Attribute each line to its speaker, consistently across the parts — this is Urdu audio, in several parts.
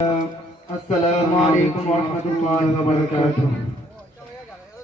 Speaker 1: السلام عليكم ورحمة الله وبركاته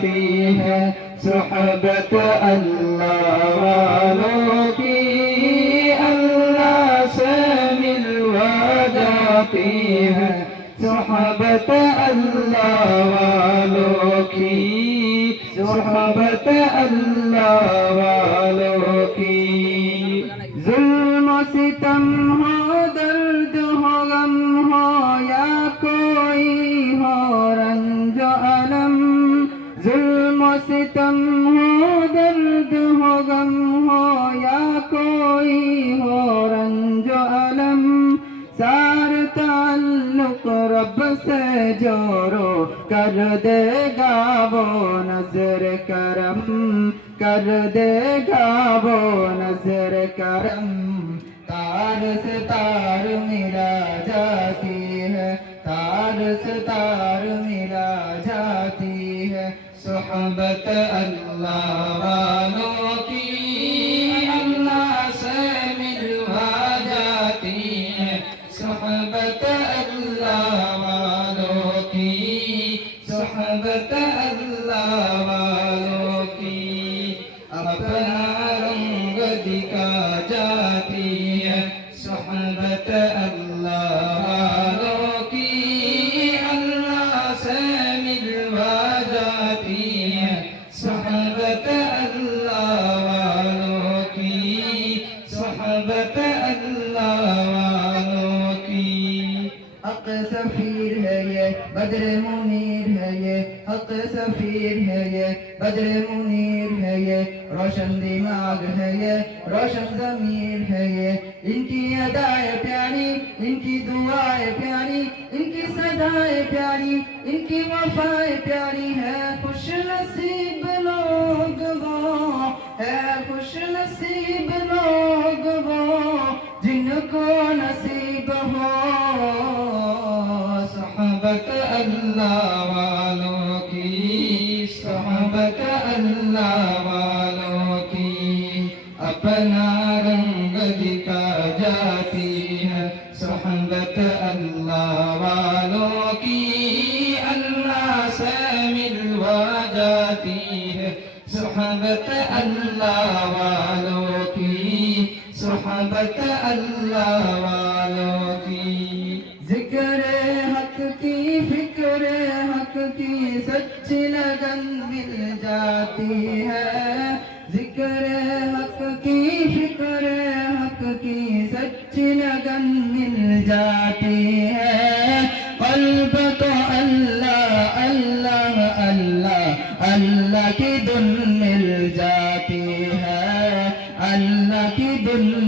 Speaker 1: فيها صحبة الله ولوكي الله سامي فيها ظلم ستم ہو، درد ہو، غم ہو، یا کوئی ہو، رنج و علم سار تعلق رب سے جوڑو، کر دے گا وہ نظر کرم، کر دے گا وہ نظر کرم، تار سے تار ملا جاتی ہے، تار سے تار صحبت اللہ والوں اللہ والوں کی حق سفیر ہے یہ بدر منیر ہے یہ حق سفیر ہے یہ بدر منیر ہے یہ روشن دماغ ہے یہ روشن ضمیر ہے یہ ان کی ادائیں پیاری ان کی دعائیں پیاری ان کی صدائیں پیاری ان کی وفائیں پیاری ہے خوش نصیب لوگ وہ ہے، خوش نصیب لوگ وہ۔ نصیب ہو صحبت اللہ والوں کی صحبت اللہ والوں کی اپنا رنگ دکھا جاتی ہے صحبت اللہ والوں کی اللہ سے ملوا جاتی صحبت اللہ والوں کی۔ ذکر حق کی، فکر حق کی سچی لگن مل جاتی ہے۔ ذکر حق کی، فکر حق کی سچی لگن مل جاتی ہے۔ قلب تو اللہ اللہ اللہ اللہ کی دن مل جاتی ہے۔ اللہ کی دل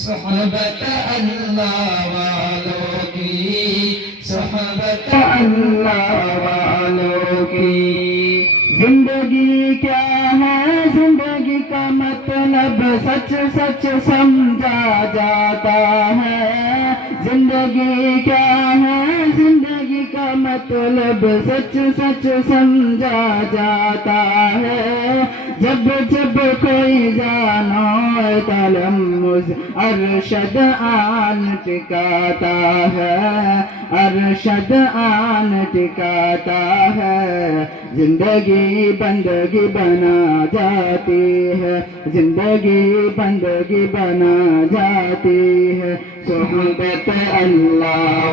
Speaker 1: صحبت اللہ والوں کی، صحبت اللہ والوں کی۔ زندگی کیا ہے؟ زندگی کا مطلب سچ سچ سمجھا جاتا ہے۔ زندگی کیا مطلب سچ سچ سمجھا جاتا ہے۔ جب جب کوئی جانو کلم
Speaker 2: روز ارشد آن ٹکاتا ہے۔ ارشد آن ٹکاتا ہے۔ زندگی بندگی بنا جاتی ہے۔ زندگی بندگی بنا جاتی ہے۔ সোহবত আল্লাহ